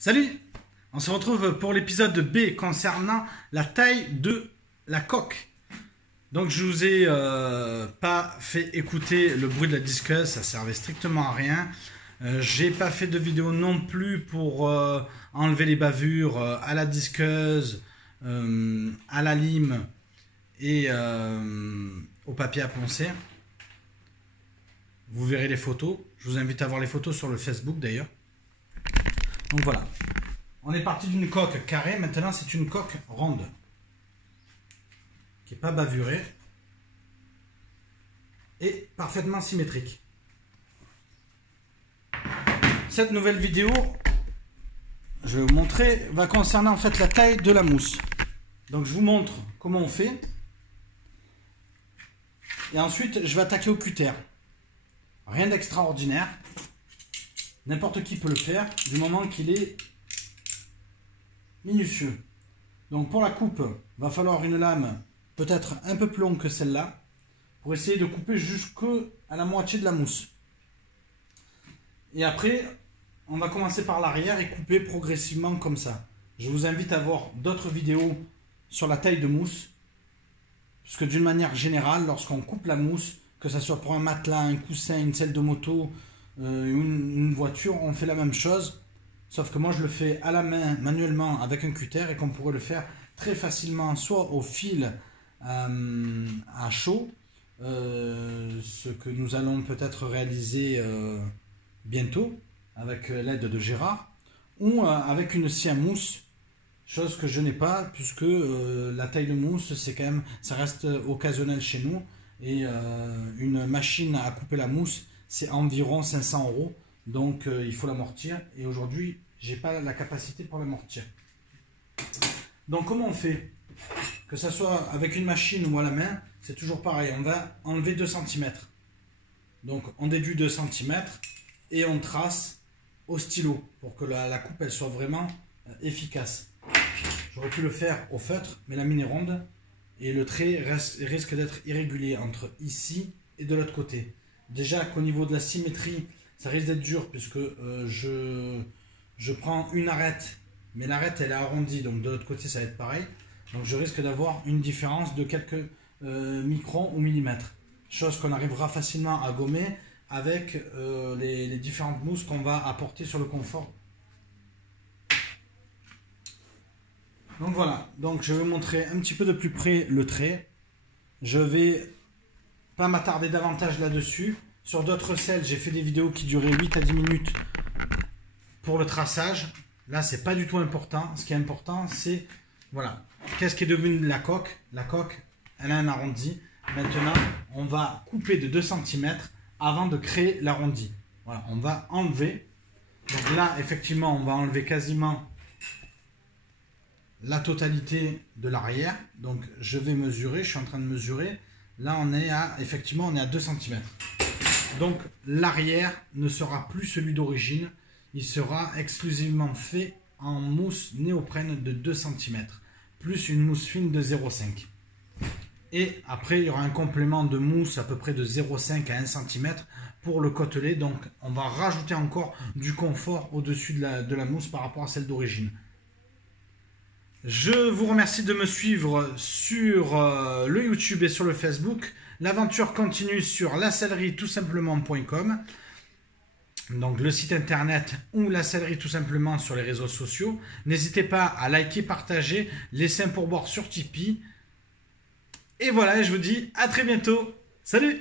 Salut! On se retrouve pour l'épisode B concernant la taille de la coque. Donc je vous ai pas fait écouter le bruit de la disqueuse, ça servait strictement à rien. J'ai pas fait de vidéo non plus pour enlever les bavures à la disqueuse, à la lime et au papier à poncer. Vous verrez les photos. Je vous invite à voir les photos sur le Facebook d'ailleurs. Donc voilà. On est parti d'une coque carrée. Maintenant, c'est une coque ronde. Qui n'est pas bavurée. Et parfaitement symétrique. Cette nouvelle vidéo, je vais vous montrer, va concerner en fait la taille de la mousse. Donc je vous montre comment on fait. Et ensuite, je vais attaquer au cutter. Rien d'extraordinaire. N'importe qui peut le faire du moment qu'il est minutieux. Donc pour la coupe, il va falloir une lame peut-être un peu plus longue que celle-là pour essayer de couper jusqu'à la moitié de la mousse. Et après, on va commencer par l'arrière et couper progressivement comme ça. Je vous invite à voir d'autres vidéos sur la taille de mousse. Puisque d'une manière générale, lorsqu'on coupe la mousse, que ce soit pour un matelas, un coussin, une selle de moto, une voiture, on fait la même chose. Sauf que moi je le fais à la main, manuellement, avec un cutter, et qu'on pourrait le faire très facilement, soit au fil à chaud, ce que nous allons peut-être réaliser bientôt, avec l'aide de Gérard, ou avec une scie à mousse, chose que je n'ai pas, puisque la taille de mousse, c'est quand même, ça reste occasionnel chez nous, et une machine à couper la mousse, c'est environ 500 €. Donc il faut l'amortir. Et aujourd'hui, j'ai pas la capacité pour l'amortir. Donc comment on fait? Que ce soit avec une machine ou à la main, c'est toujours pareil. On va enlever 2 cm. Donc on déduit 2 cm et on trace au stylo pour que la coupe elle soit vraiment efficace. J'aurais pu le faire au feutre, mais la mine est ronde. Et le trait risque d'être irrégulier entre ici et de l'autre côté. Déjà qu'au niveau de la symétrie, ça risque d'être dur puisque je prends une arête, mais l'arête elle est arrondie, donc de l'autre côté ça va être pareil. Donc je risque d'avoir une différence de quelques microns ou millimètres. Chose qu'on arrivera facilement à gommer avec les différentes mousses qu'on va apporter sur le confort. Donc voilà, donc je vais vous montrer un petit peu de plus près le trait. Je vais pas m'attarder davantage là-dessus. Sur d'autres selles, j'ai fait des vidéos qui duraient 8 à 10 minutes pour le traçage. Là, c'est pas du tout important. Ce qui est important, c'est, voilà, qu'est-ce qui est devenu la coque? La coque, elle a un arrondi. Maintenant, on va couper de 2 cm avant de créer l'arrondi. Voilà, on va enlever. Donc là, effectivement, on va enlever quasiment la totalité de l'arrière. Donc je vais mesurer, je suis en train de mesurer. Là on est à, effectivement on est à 2 cm. Donc l'arrière ne sera plus celui d'origine. Il sera exclusivement fait en mousse néoprène de 2 cm. Plus une mousse fine de 0,5. Et après il y aura un complément de mousse à peu près de 0,5 à 1 cm pour le côtelé. Donc on va rajouter encore du confort au-dessus de la mousse par rapport à celle d'origine. Je vous remercie de me suivre sur le YouTube et sur le Facebook. L'aventure continue sur lasellerie-tout-simplement.com. Donc le site internet ou la sellerie tout simplement sur les réseaux sociaux. N'hésitez pas à liker, partager, laisser un pourboire sur Tipeee. Et voilà, je vous dis à très bientôt. Salut!